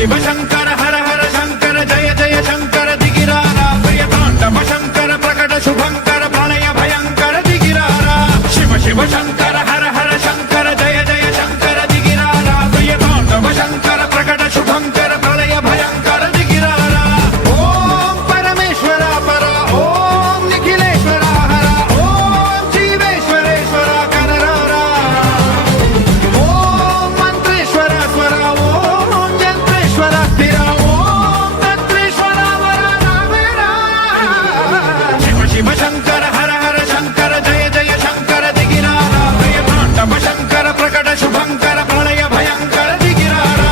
శివ శంకర హర హర శంకర జయ జయ శంకర దిగిరారా ప్రియతాండవ శంకర ప్రకట శుభంకర ప్రళయ భయంకర దిగిరారా శివ శివ శంకర హర హర శంకర జయ జయ శంకర దిగిరారా ప్రియతాండవ శంకర ప్రకట శుభంకర ప్రళయ భయంకర దిగిరారా ఓం పరమేశ్వర పర ఓం నిఖిలేశ్వర హర ఓం జీవేశ్వరేశ్వర కరరారా ఓం మంత్రేశ్వర స్వర ఓం యంత్రేశ్వర స్థిర ఓం తంత్రేశ్వర వర రామేరా శివ శివ శంకర హర హర శంకర జయ జయ శంకర దిగిరారా ప్రియతాండవ శంకర ప్రకట శుభంకర ప్రళయ భయంకర దిగిరారా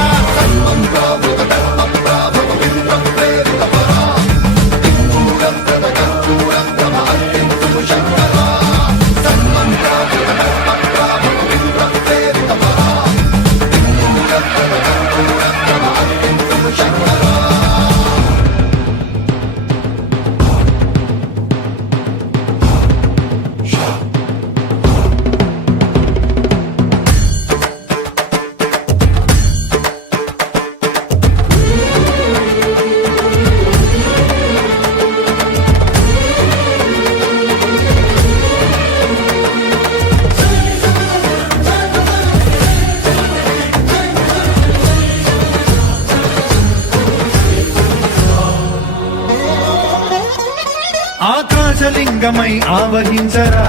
ఆకాశలింగమై ఆవహించరా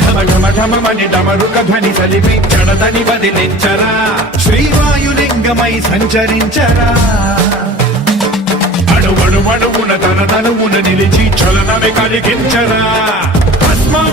ఢమ ఢమ ఢమమని డమరుక ధ్వని సలిపి జడదని వదిలించరా శ్రీవాయులింగమై సంచరించరా అణువణువున తన తనువున నిలిచి చలనమే కలిగించరా భస్మం